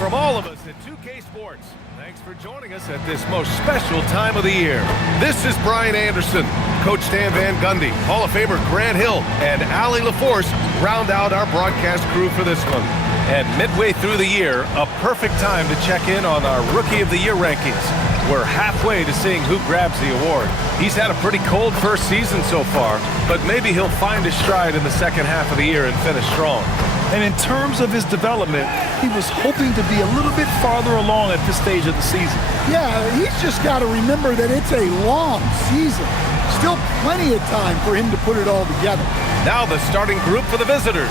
from all of us at 2K Sports. Thanks for joining us at this most special time of the year. This is Brian Anderson, Coach Stan Van Gundy, Hall of Famer Grant Hill, and Allie LaForce round out our broadcast crew for this one. And midway through the year, a perfect time to check in on our Rookie of the Year rankings. We're halfway to seeing who grabs the award. He's had a pretty cold first season so far, but maybe he'll find his stride in the second half of the year and finish strong. And in terms of his development, he was hoping to be a little bit farther along at this stage of the season. Yeah, he's just got to remember that it's a long season. Still plenty of time for him to put it all together. Now the starting group for the visitors.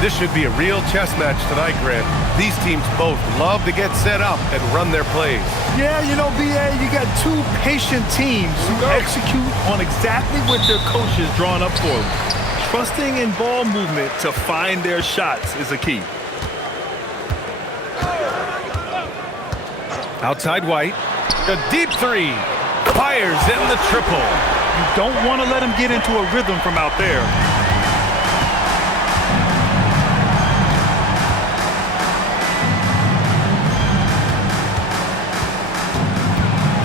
This should be a real chess match tonight, Grant. These teams both love to get set up and run their plays. Yeah, you know, B.A., you got two patient teams who execute on exactly what their coach has drawn up for them. Trusting in ball movement to find their shots is a key. Outside White. A deep three. Fires in the triple. You don't want to let him get into a rhythm from out there.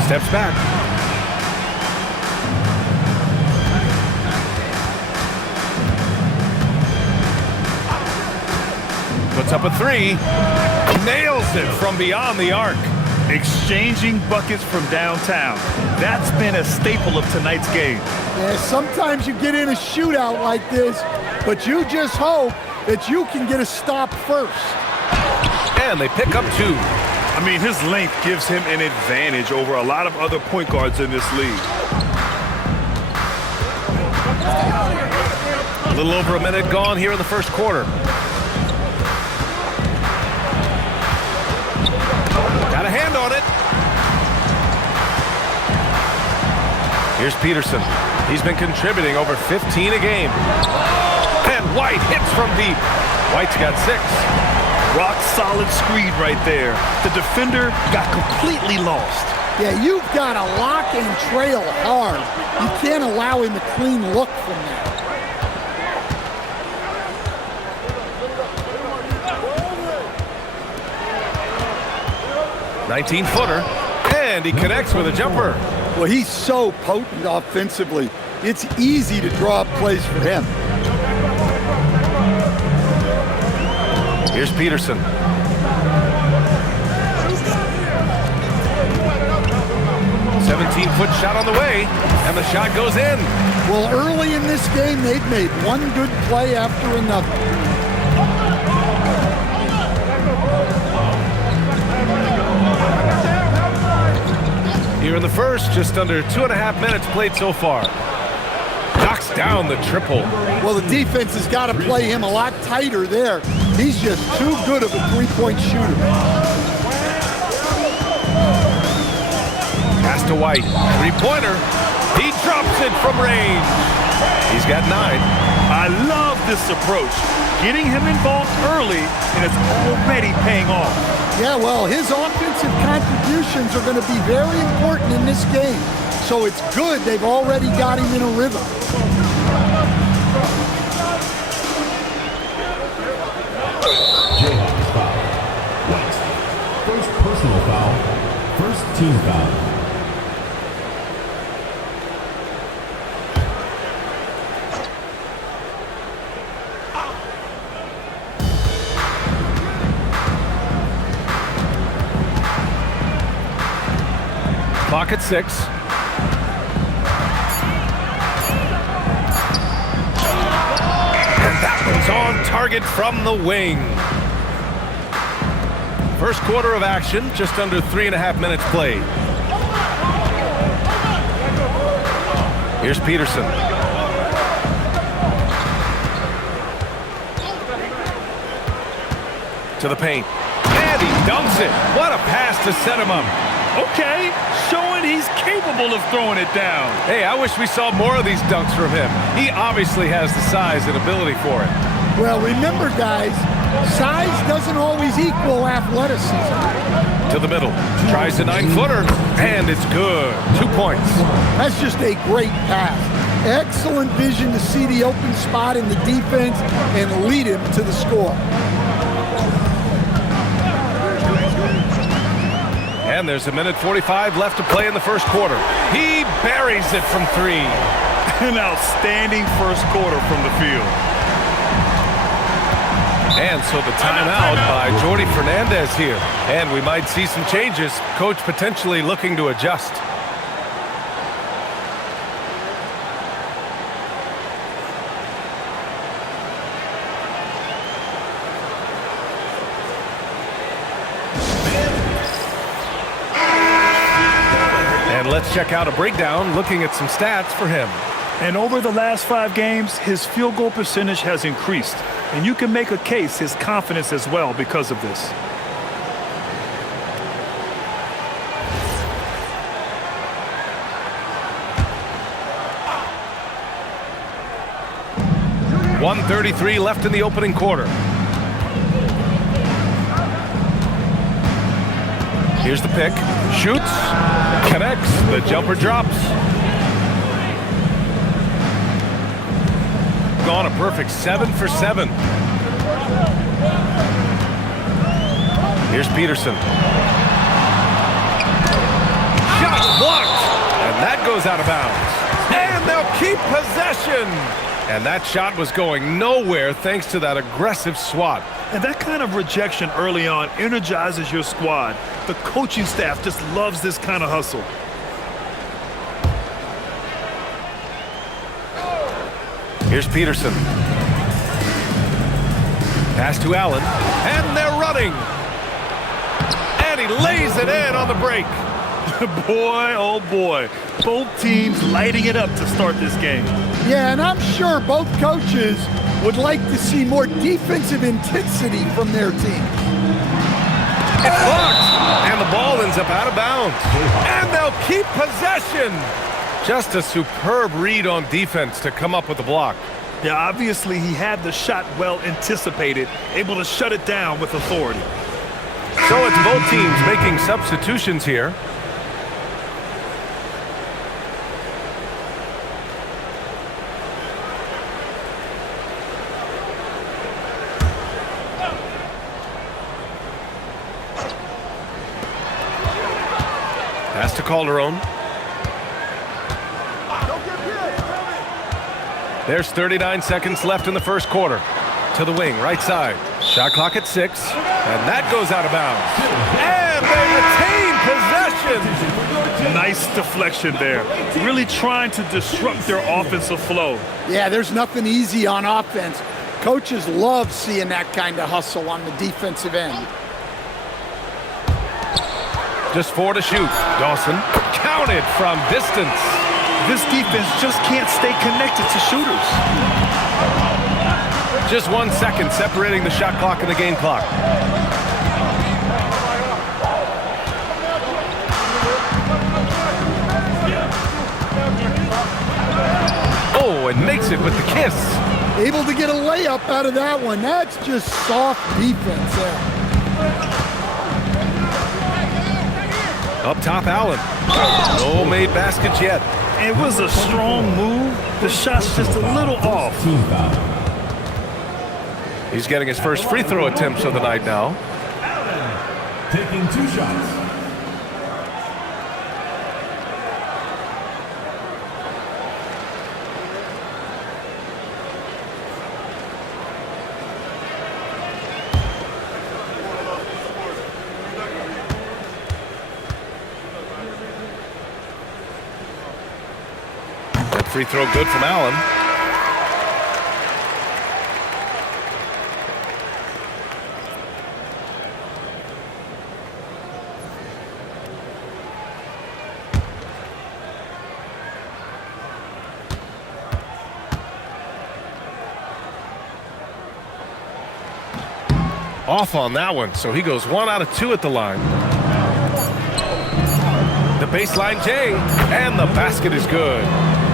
Steps back. Puts up a three. Nails it from beyond the arc. Exchanging buckets from downtown. That's been a staple of tonight's game. Yeah, sometimes you get in a shootout like this, but you just hope that you can get a stop first. And they pick up two. I mean, his length gives him an advantage over a lot of other point guards in this league. A little over a minute gone here in the first quarter. Got a hand on it. Here's Peterson. He's been contributing over 15 a game. And White hits from deep. White's got 6. Rock-solid screen right there. The defender got completely lost. Yeah, you've got to lock and trail hard. You can't allow him a clean look from that. 19-footer, and he connects with a jumper. Well, he's so potent offensively. It's easy to draw up plays for him. Here's Peterson. "17-foot shot on the way, and the shot goes in. Well, early in this game, they've made one good play after another. Here in the first, just under 2.5 minutes played so far. Knocks down the triple. Well, the defense has got to play him a lot tighter there. He's just too good of a three-point shooter. Pass to White. Three-pointer. He drops it from range. He's got 9. I love this approach. Getting him involved early, and it's already paying off. Yeah, well, his offensive contributions are going to be very important in this game. So it's good they've already got him in a rhythm. Jayhawks foul. White. First personal foul. First team foul. Clock at 6. And that one's on target from the wing. First quarter of action, just under 3.5 minutes played. Here's Peterson. To the paint. And he dunks it. What a pass to set him up. Okay, showing he's capable of throwing it down. Hey, I wish we saw more of these dunks from him. He obviously has the size and ability for it. Well, remember, guys, size doesn't always equal athleticism. To the middle. Tries a 9-footer, and it's good. 2 points. That's just a great pass. Excellent vision to see the open spot in the defense and lead him to the score. And there's a minute 45 left to play in the first quarter. He buries it from three. An outstanding first quarter from the field. And so the timeout by Jordi Fernandez here. And we might see some changes. Coach potentially looking to adjust. And let's check out a breakdown looking at some stats for him. And over the last 5 games, his field goal percentage has increased. And you can make a case his confidence as well because of this. .133 left in the opening quarter. Here's the pick. Shoots. Connects. The jumper drops. Gone a perfect 7 for 7. Here's Peterson. Shot blocked. And that goes out of bounds. And they'll keep possession. And that shot was going nowhere thanks to that aggressive swat. And that kind of rejection early on energizes your squad. The coaching staff just loves this kind of hustle. Here's Peterson. Pass to Allen. And they're running. And he lays it in on the break. Boy, oh boy. Both teams lighting it up to start this game. Yeah, and I'm sure both coaches would like to see more defensive intensity from their team. It's blocked. And the ball ends up out of bounds. And they'll keep possession. Just a superb read on defense to come up with the block. Yeah, obviously he had the shot well anticipated, able to shut it down with authority. So it's both teams making substitutions here. Pass to Calderon. There's 39 seconds left in the first quarter. To the wing, right side. Shot clock at 6. And that goes out of bounds. And they retain possession. Nice deflection there. Really trying to disrupt their offensive flow. Yeah, there's nothing easy on offense. Coaches love seeing that kind of hustle on the defensive end. Just 4 to shoot. Dawson counted from distance. This defense just can't stay connected to shooters. Just 1 second separating the shot clock and the game clock. Oh, and makes it with the kiss. Able to get a layup out of that one. That's just soft defense there. Up top, Allen. No made baskets yet. It was a strong move. The shot's just a little off. Team foul. He's getting his first free throw attempts of the night now. Taking 2 shots. That free throw good from Allen. Off on that one, so he goes 1 out of 2 at the line. The baseline J, and the basket is good.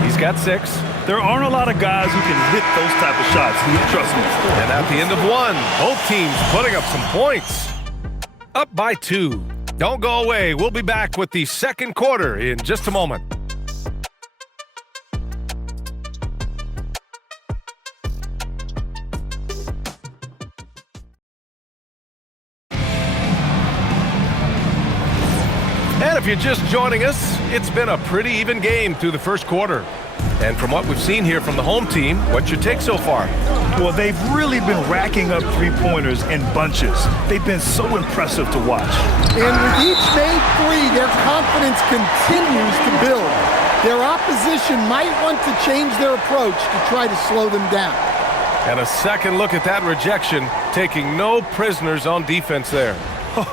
He's got 6. There aren't a lot of guys who can hit those type of shots. Trust me. And at the end of 1, both teams putting up some points. Up by 2. Don't go away. We'll be back with the second quarter in just a moment. And if you're just joining us, it's been a pretty even game through the first quarter. And from what we've seen here from the home team, what's your take so far? Well, they've really been racking up three-pointers in bunches. They've been so impressive to watch. And with each made three, their confidence continues to build. Their opposition might want to change their approach to try to slow them down. And a second look at that rejection, taking no prisoners on defense there.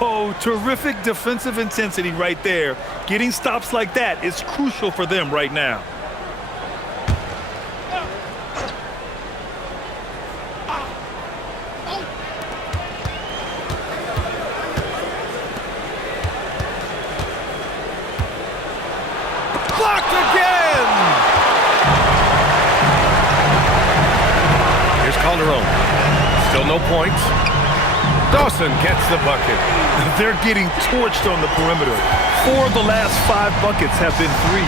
Oh, terrific defensive intensity right there. Getting stops like that is crucial for them right now. Blocked again! Here's Calderon. Still no points. Dawson gets the bucket. They're getting torched on the perimeter. 4 of the last 5 buckets have been threes.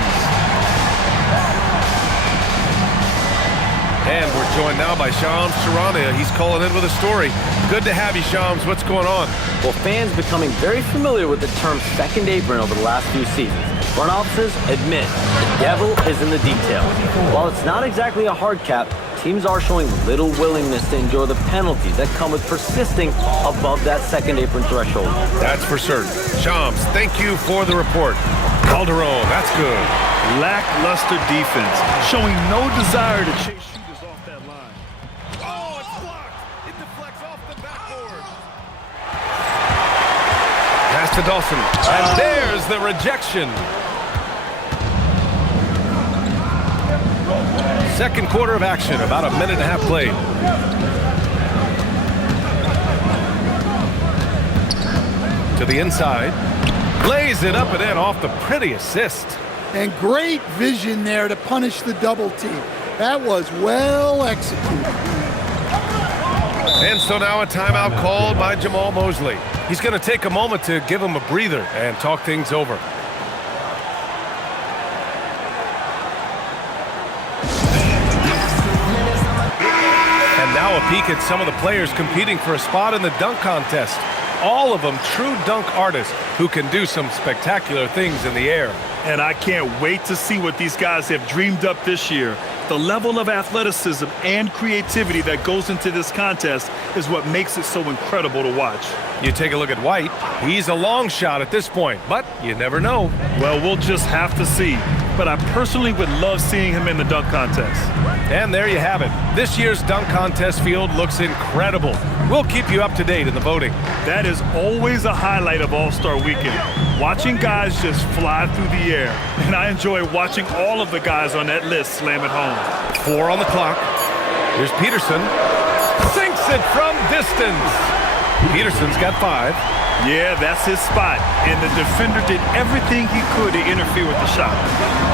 And we're joined now by Shams Charania. He's calling in with a story. Good to have you, Shams. What's going on? Well, fans becoming very familiar with the term second apron over the last few seasons. Front offices admit the devil is in the details. While it's not exactly a hard cap, teams are showing little willingness to endure the penalties that come with persisting above that second apron threshold. That's for certain. Shams, thank you for the report. Calderon, that's good. Lackluster defense, showing no desire to chase shooters off that line. Oh, it's blocked. It deflects off the backboard. Pass to Dawson. And there's the rejection. Second quarter of action, about a minute and a half played. To the inside. Lays it up and in off the pretty assist. And great vision there to punish the double team. That was well executed. And so now a timeout called by Jamal Mosley. He's going to take a moment to give him a breather and talk things over. Now a peek at some of the players competing for a spot in the dunk contest. All of them true dunk artists who can do some spectacular things in the air. And I can't wait to see what these guys have dreamed up this year. The level of athleticism and creativity that goes into this contest is what makes it so incredible to watch. You take a look at White. He's a long shot at this point, but you never know. Well, we'll just have to see. But I personally would love seeing him in the dunk contest. And there you have it. This year's dunk contest field looks incredible. We'll keep you up to date in the voting. That is always a highlight of All-Star Weekend. Watching guys just fly through the air. And I enjoy watching all of the guys on that list slam it home. 4 on the clock. Here's Peterson. Sinks it from distance. Peterson's got 5. Yeah, that's his spot. And the defender did everything he could to interfere with the shot.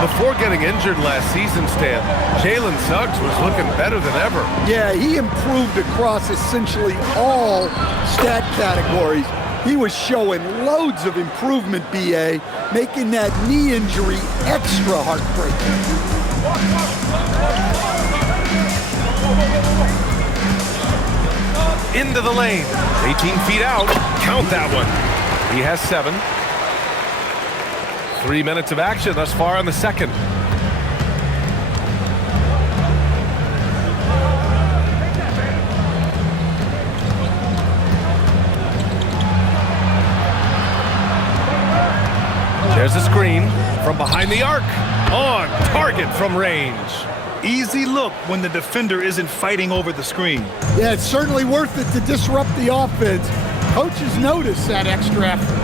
Before getting injured last season, Stan, Jalen Suggs was looking better than ever. Yeah, he improved across essentially all stat categories. He was showing loads of improvement, B.A., making that knee injury extra heartbreaking. Into the lane. 18 feet out. Count that one. He has 7. 3 minutes of action thus far in the second. There's a screen from behind the arc. On target from range. Easy look when the defender isn't fighting over the screen. Yeah, it's certainly worth it to disrupt the offense. Coaches notice that extra effort.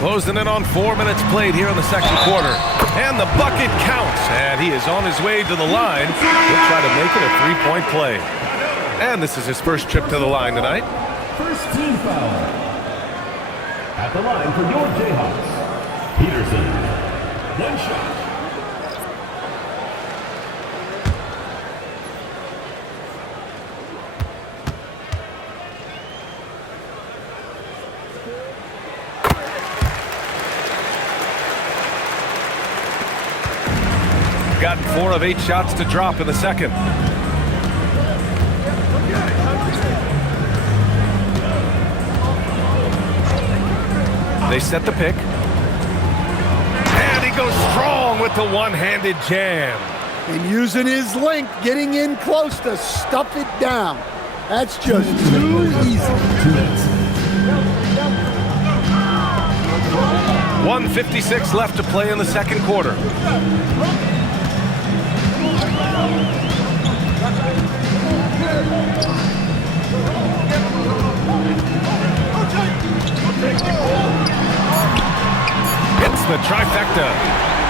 Closing in on 4 minutes played here in the second quarter. And the bucket counts. And he is on his way to the line. He'll try to make it a 3-point play. And this is his first trip to the line tonight. First team foul. At the line for your Jayhawks, Peterson. 1 shot. Gotten 4 of 8 shots to drop in the second. They set the pick. And he goes strong with the one-handed jam. And using his length, getting in close to stuff it down. That's just too easy. 1:56 left to play in the second quarter. Hits the trifecta.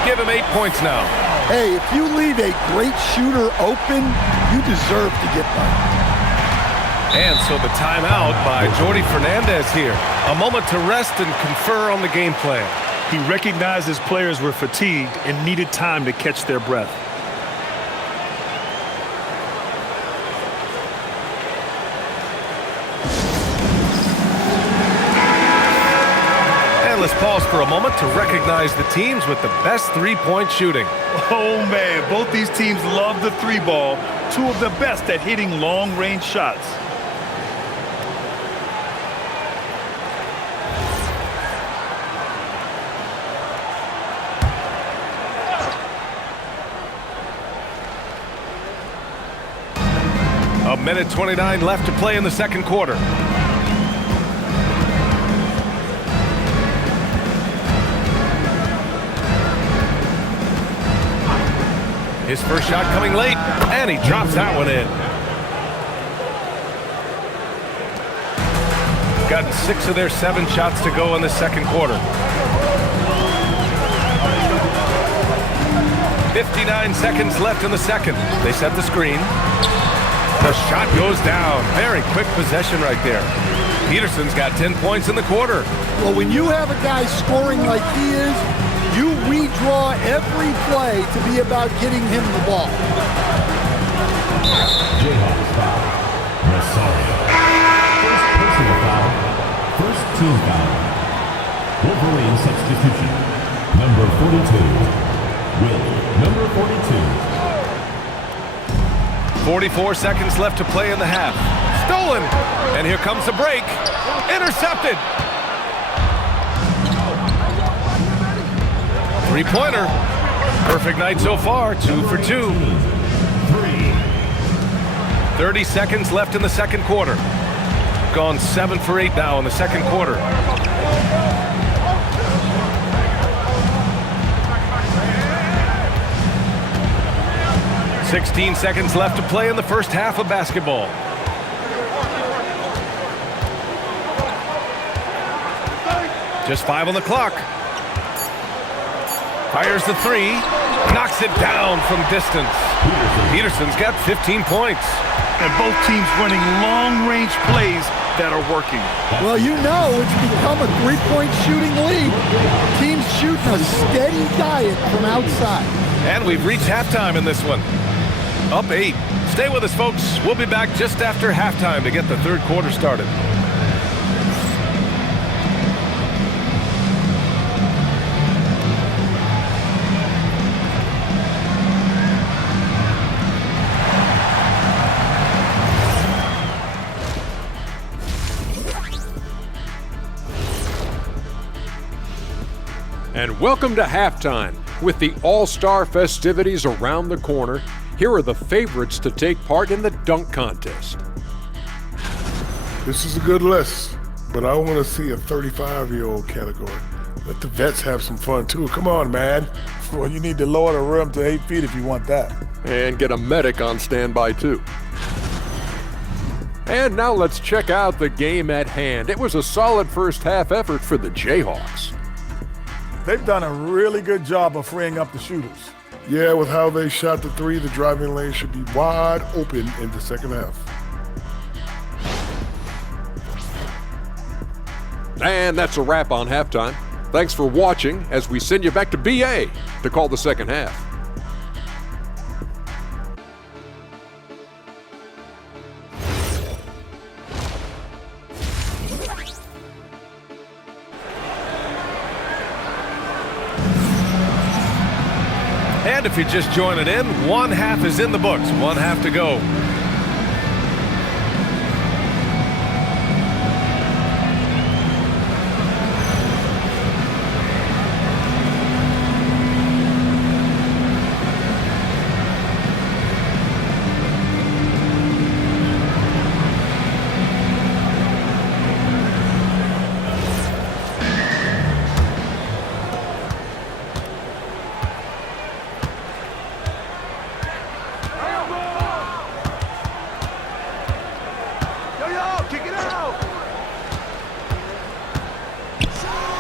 Give him 8 points now. Hey, if you leave a great shooter open, you deserve to get by. And so the timeout by Jordi Fernandez here. A moment to rest and confer on the game plan. He recognized his players were fatigued and needed time to catch their breath. And let's pause for a moment to recognize the teams with the best three-point shooting. Oh, man, both these teams love the three ball. Two of the best at hitting long-range shots. A minute 29 left to play in the second quarter. His first shot coming late, and he drops that one in. Got 6 of their 7 shots to go in the second quarter. 59 seconds left in the second. They set the screen. The shot goes down. Very quick possession right there. Peterson's got 10 points in the quarter. Well, when you have a guy scoring like he is, you redraw every play to be about getting him the ball. Jayhawks foul. Rosario. First personal foul. First team foul. Wolverine substitution. Number 42. Will. Number 42. 44 seconds left to play in the half. Stolen. And here comes the break. Intercepted. Three-pointer. Perfect night so far. 2 for 2. 30 seconds left in the second quarter. Gone 7 for 8 now in the second quarter. $16 seconds left to play in the first half of basketball. Just 5 on the clock. Fires the 3. Knocks it down from distance. Peterson's got 15 points. And both teams running long-range plays that are working. Well, you know it's become a three-point shooting league. Teams shooting a steady diet from outside. And we've reached halftime in this one. Up 8. Stay with us, folks. We'll be back just after halftime to get the third quarter started. And welcome to halftime. With the All-Star festivities around the corner, here are the favorites to take part in the dunk contest. This is a good list, but I want to see a 35-year-old category. Let the vets have some fun too. Come on, man. Well, you need to lower the rim to 8 feet if you want that. And get a medic on standby too. And now let's check out the game at hand. It was a solid first half effort for the Jayhawks. They've done a really good job of freeing up the shooters. Yeah, with how they shot the 3, the driving lane should be wide open in the second half. And that's a wrap on halftime. Thanks for watching as we send you back to BA to call the second half. And if you're just joining in, one half is in the books. One half to go.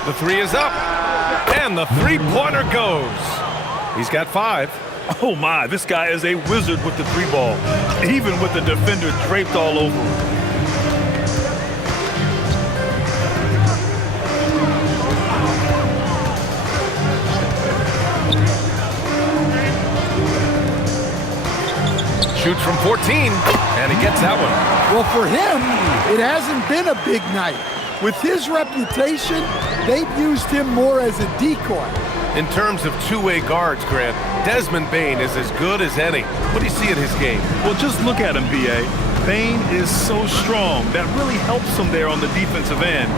The three is up. And the three-pointer goes. He's got 5. Oh my, this guy is a wizard with the 3 ball, even with the defender draped all over him. Shoots from 14, and he gets that one. Well, for him, it hasn't been a big night. With his reputation, they've used him more as a decoy. In terms of two-way guards, Grant, Desmond Bane is as good as any. What do you see in his game? Well, just look at him, B.A. Bane is so strong. That really helps him there on the defensive end.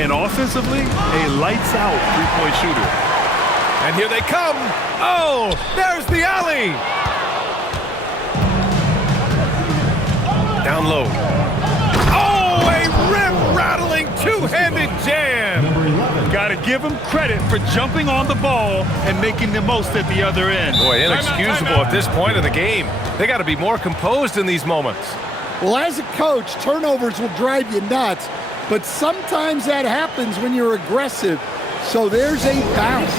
And offensively, a lights-out three-point shooter. And here they come. Oh, there's the alley. Down low. Oh, a rim-rattling two-handed jam. Got to give him credit for jumping on the ball and making the most at the other end. Boy, inexcusable at this point of the game. They got to be more composed in these moments. Well, as a coach, turnovers will drive you nuts, but sometimes that happens when you're aggressive. So there's a bounce.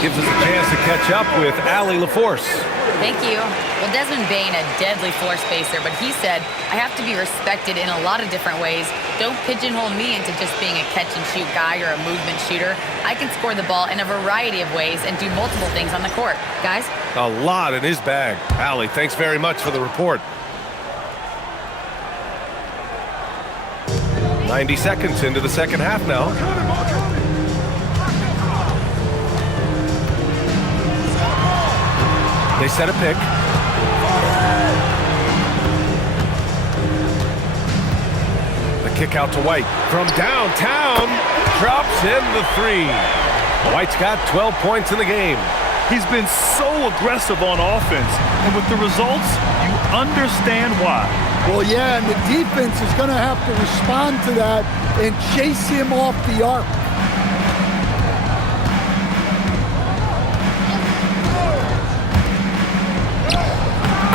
Gives us a chance to catch up with Allie LaForce. Thank you. Well, Desmond Bane, a deadly floor spacer, but he said, I have to be respected in a lot of different ways. Don't pigeonhole me into just being a catch-and-shoot guy or a movement shooter. I can score the ball in a variety of ways and do multiple things on the court. Guys? A lot in his bag. Allie, thanks very much for the report. 90 seconds into the second half now. They set a pick. The kick out to White. From downtown, drops in the 3. White's got 12 points in the game. He's been so aggressive on offense, and with the results, you understand why. Well, yeah, and the defense is going to have to respond to that and chase him off the arc.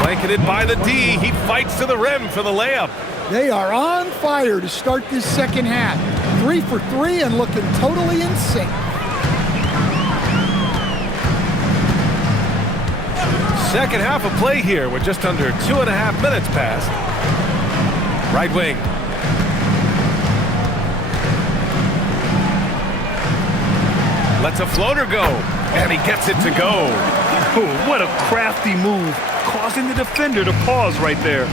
Blanketed by the D, he fights to the rim for the layup. They are on fire to start this second half. 3 for 3 and looking totally in sync. Second half of play here with just under 2.5 minutes passed. Right wing. Lets a floater go, and he gets it to go. Oh, what a crafty move, causing the defender to pause right there.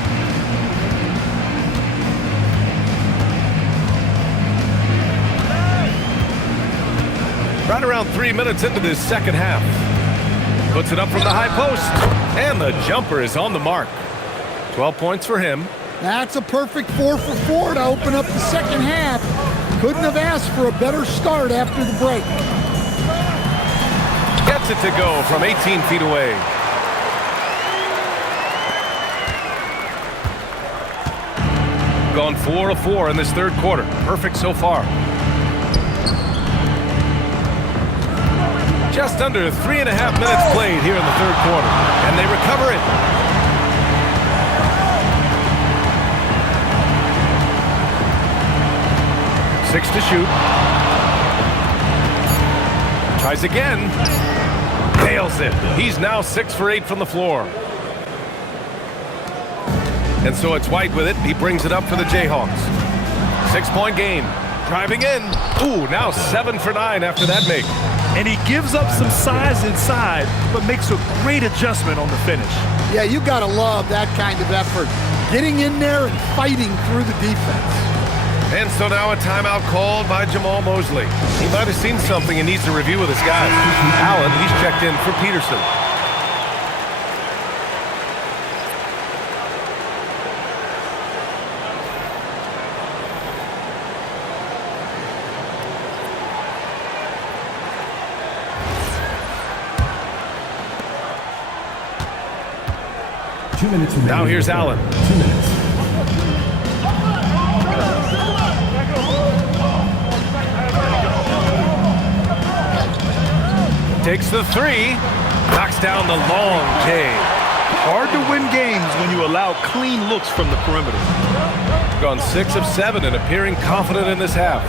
Right around 3 minutes into this second half. Puts it up from the high post, and the jumper is on the mark. 12 points for him. That's a perfect 4 for 4 to open up the second half. Couldn't have asked for a better start after the break. Gets it to go from 18 feet away. Gone 4 of 4 in this third quarter. Perfect so far. Just under 3.5 minutes played here in the third quarter, and they recover it. Six to shoot. Tries again. Nails it. He's now 6 for 8 from the floor. And so it's White with it. He brings it up for the Jayhawks. 6-point game. Driving in. Ooh, now 7 for 9 after that make. And he gives up some size inside, but makes a great adjustment on the finish. Yeah, you gotta love that kind of effort. Getting in there and fighting through the defense. And so now a timeout called by Jamal Mosley. He might have seen something and needs to review with his guys. Allen, he's checked in for Peterson. Now here's Allen. 2 minutes. Takes the 3. Knocks down the long J. Hard to win games when you allow clean looks from the perimeter. Gone 6 of 7 and appearing confident in this half.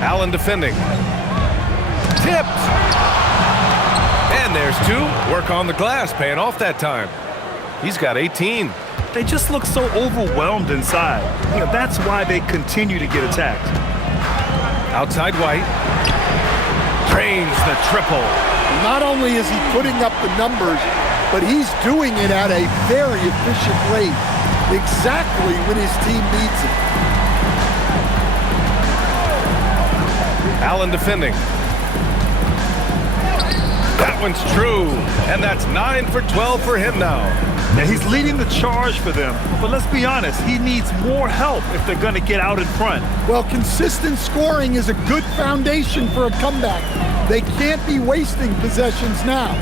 Allen defending. Tipped. And there's 2. Work on the glass, paying off that time. He's got 18. They just look so overwhelmed inside. You know, that's why they continue to get attacked. Outside White. Drains the triple. Not only is he putting up the numbers, but he's doing it at a very efficient rate, exactly when his team needs it. Allen defending. That one's true, and that's 9 for 12 for him now. Now he's leading the charge for them, but let's be honest, he needs more help if they're going to get out in front. Well, consistent scoring is a good foundation for a comeback. They can't be wasting possessions now.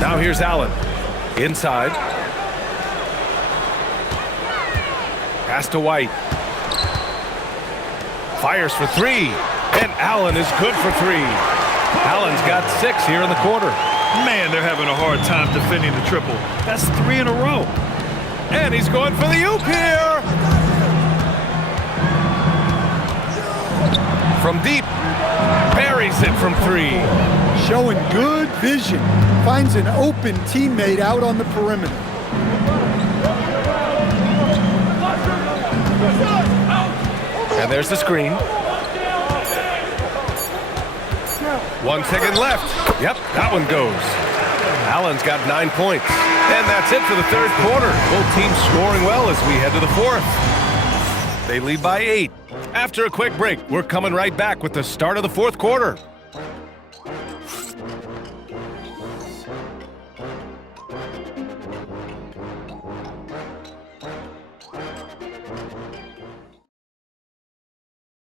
Now here's Allen. Inside. Pass to White. Fires for 3. And Allen is good for 3. Allen's got 6 here in the quarter. Man, they're having a hard time defending the triple. That's 3 in a row. And he's going for the oop here. From deep. Buries it from 3. Showing good vision. Finds an open teammate out on the perimeter. And there's the screen. 1 second left. Yep, that one goes. Allen's got 9 points. And that's it for the third quarter. Both teams scoring well as we head to the fourth. They lead by 8. After a quick break, we're coming right back with the start of the fourth quarter.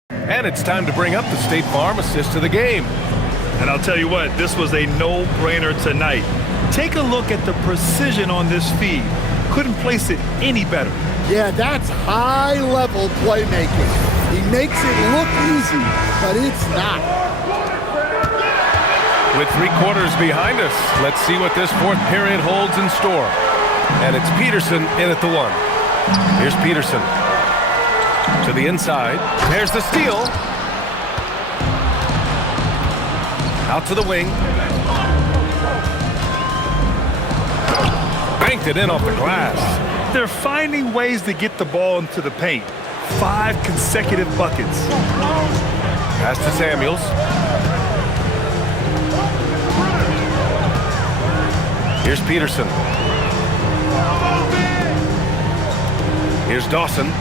And it's time to bring up the State Farm assist of the game. And I'll tell you what, this was a no-brainer tonight. Take a look at the precision on this feed. Couldn't place it any better. Yeah, that's high-level playmaking. He makes it look easy, but it's not. With 3 quarters behind us, let's see what this fourth period holds in store. And it's Peterson in at the 1. Here's Peterson. To the inside. There's the steal. Out to the wing. Banked it in off the glass. They're finding ways to get the ball into the paint. 5 consecutive buckets. Pass to Samuels. Here's Peterson. Here's Dawson.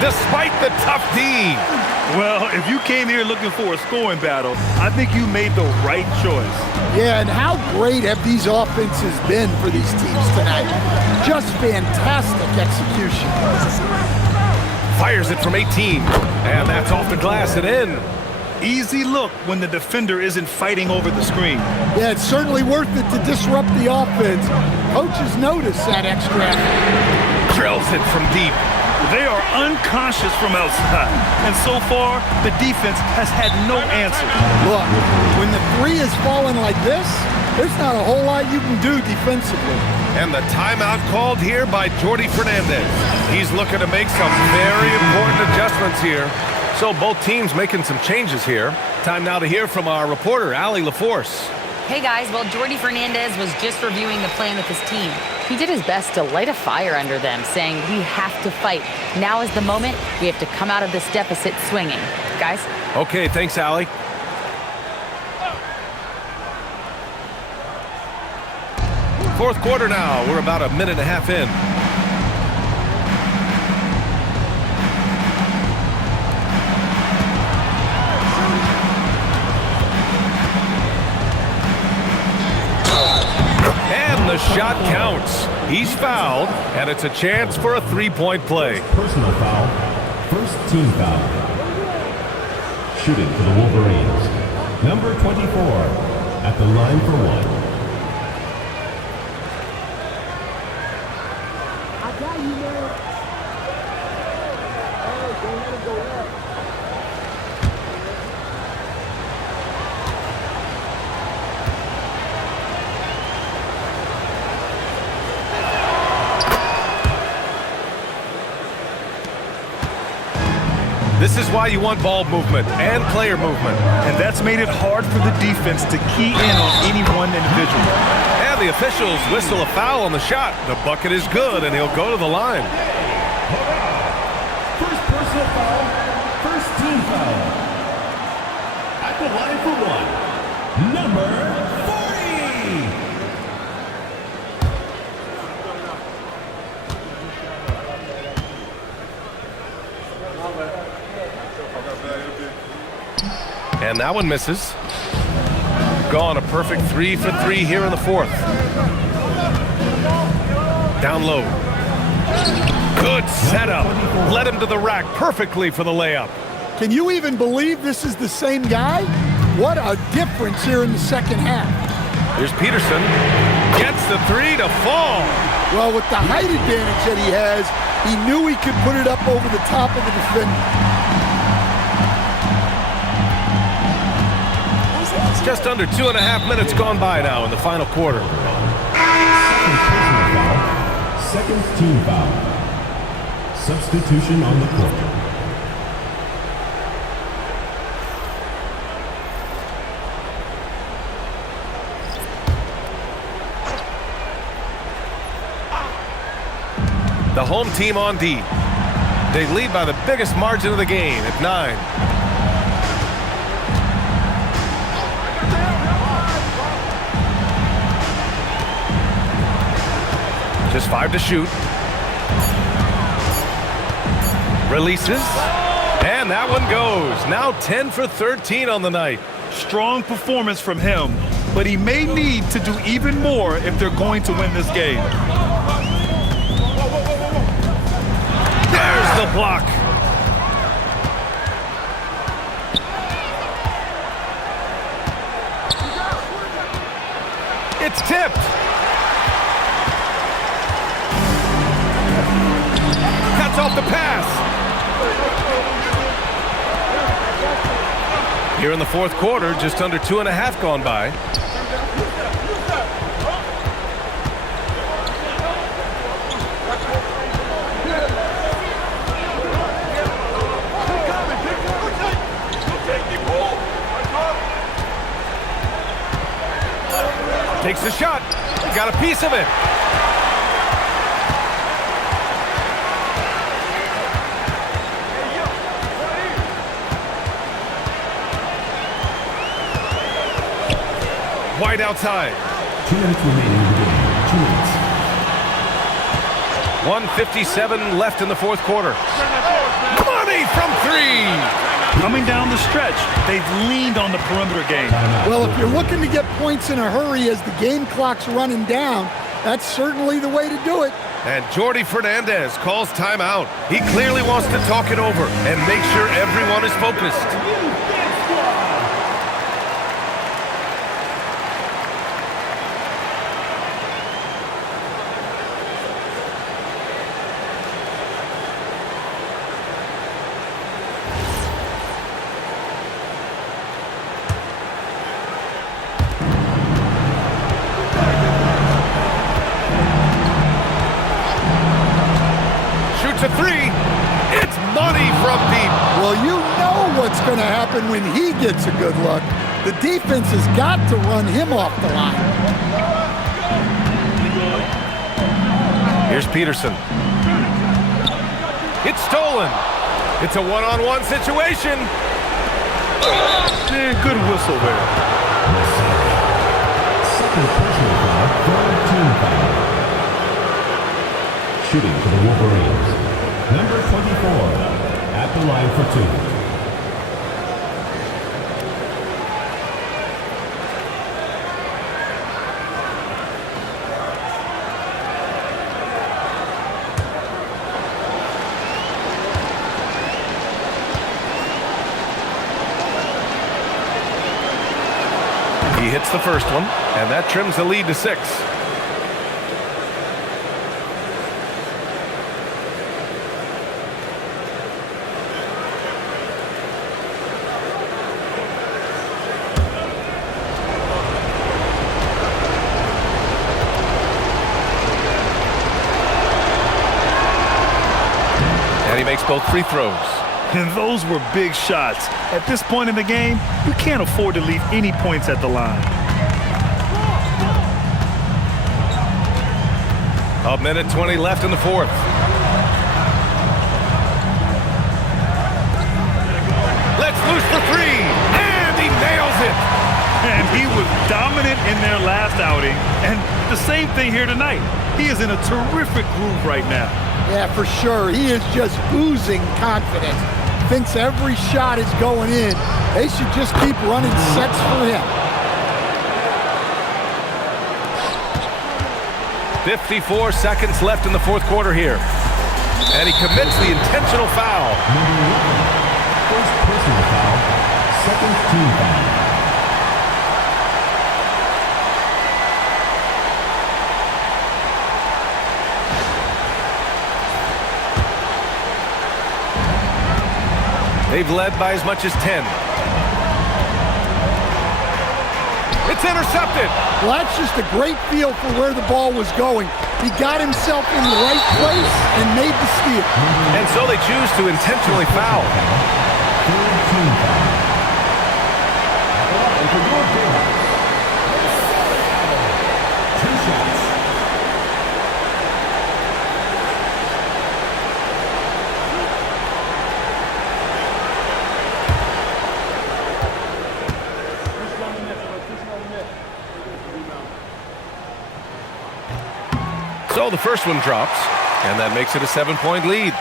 Despite the tough D. Well, if you came here looking for a scoring battle, I think you made the right choice. Yeah, and how great have these offenses been for these teams tonight? Just fantastic execution. Fires it from 18, and that's off the glass and in. Easy look when the defender isn't fighting over the screen. Yeah, it's certainly worth it to disrupt the offense. Coaches notice that extra effort. Drills it from deep. They are unconscious from outside, and so far, the defense has had no answer. Look, when the 3 is falling like this, there's not a whole lot you can do defensively. And the timeout called here by Jordi Fernandez. He's looking to make some very important adjustments here. So both teams making some changes here. Time now to hear from our reporter, Allie LaForce. Hey guys, well, Jordi Fernandez was just reviewing the plan with his team. He did his best to light a fire under them, saying we have to fight. Now is the moment. We have to come out of this deficit swinging. Guys? Okay, thanks, Allie. Fourth quarter now. We're about a minute and a half in. The shot counts. He's fouled, and it's a chance for a 3-point play. Personal foul. First team foul. Shooting for the Wolverines. Number 24 at the line for 1. I got you, man. Oh, go ahead and go left. This is why you want ball movement and player movement. And that's made it hard for the defense to key in on any one individual. And the officials whistle a foul on the shot. The bucket is good, and he'll go to the line. First personal foul, first team foul. At the line for one, number 40. And that one misses. Gone a perfect 3 for 3 here in the fourth. Down low. Good setup. Led him to the rack perfectly for the layup. Can you even believe this is the same guy? What a difference here in the second half. Here's Peterson. Gets the 3 to fall. Well, with the height advantage that he has, he knew he could put it up over the top of the defender. It's just under 2.5 minutes gone by now in the final quarter. Second team foul. Substitution on the court. The home team on D. They lead by the biggest margin of the game at 9. Just 5 to shoot. Releases. And that one goes. Now 10 for 13 on the night. Strong performance from him, but he may need to do even more if they're going to win this game. There's the block. It's tipped. Cuts off the pass. Here in the fourth quarter, just under 2.5 gone by. Takes the shot. Got a piece of it. White outside. 2 minutes remaining in the game. 2 minutes. 1:57 left in the fourth quarter. Money from 3. Coming down the stretch, they've leaned on the perimeter game. Well, if you're looking to get points in a hurry as the game clock's running down, that's certainly the way to do it. And Jordi Fernandez calls timeout. He clearly wants to talk it over and make sure everyone is focused. To 3. It's money from deep. Well, you know what's going to happen when he gets a good look. The defense has got to run him off the line. Here's Peterson. It's stolen. It's a one-on-one situation. Yeah, good whistle there. Second personal foul, third team foul. Shooting for the Wolverines. Number 24 at the line for 2. He hits the first one, and that trims the lead to 6. And he makes both free throws. And those were big shots. At this point in the game, you can't afford to leave any points at the line. A minute 20 left in the fourth. Let's loose for three, and he nails it. And he was dominant in their last outing, and the same thing here tonight. He is in a terrific groove right now. Yeah, for sure. He is just oozing confidence. Thinks every shot is going in. They should just keep running sets for him. 54 seconds left in the fourth quarter here. And he commits the intentional foul. Number 11, first personal foul, second team foul. They've led by as much as 10. It's intercepted. Well, that's just a great feel for where the ball was going. He got himself in the right place and made the steal. And so they choose to intentionally foul. Third team foul. And for your Jayhawks, 2 shots. So the first one drops, and that makes it a 7-point lead.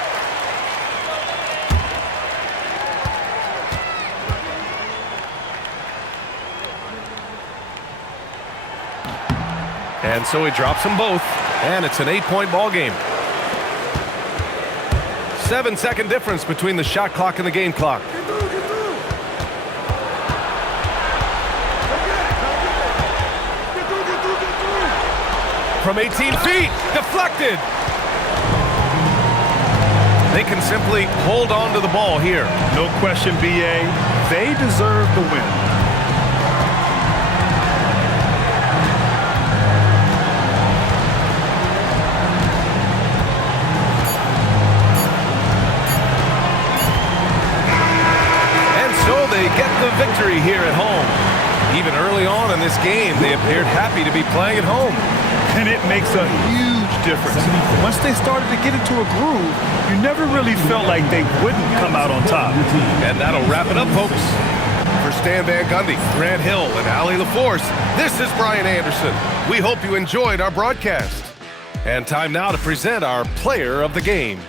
And so he drops them both, and it's an 8-point ball game. 7-second difference between the shot clock and the game clock. From 18 feet, deflected. They can simply hold on to the ball here. No question, B.A. They deserve the win. And so they get the victory here at home. Even early on in this game, they appeared happy to be playing at home. And it makes a huge difference. Once they started to get into a groove, you never really felt like they wouldn't come out on top. And that'll wrap it up, folks. For Stan Van Gundy, Grant Hill, and Allie LaForce, this is Brian Anderson. We hope you enjoyed our broadcast. And time now to present our player of the game.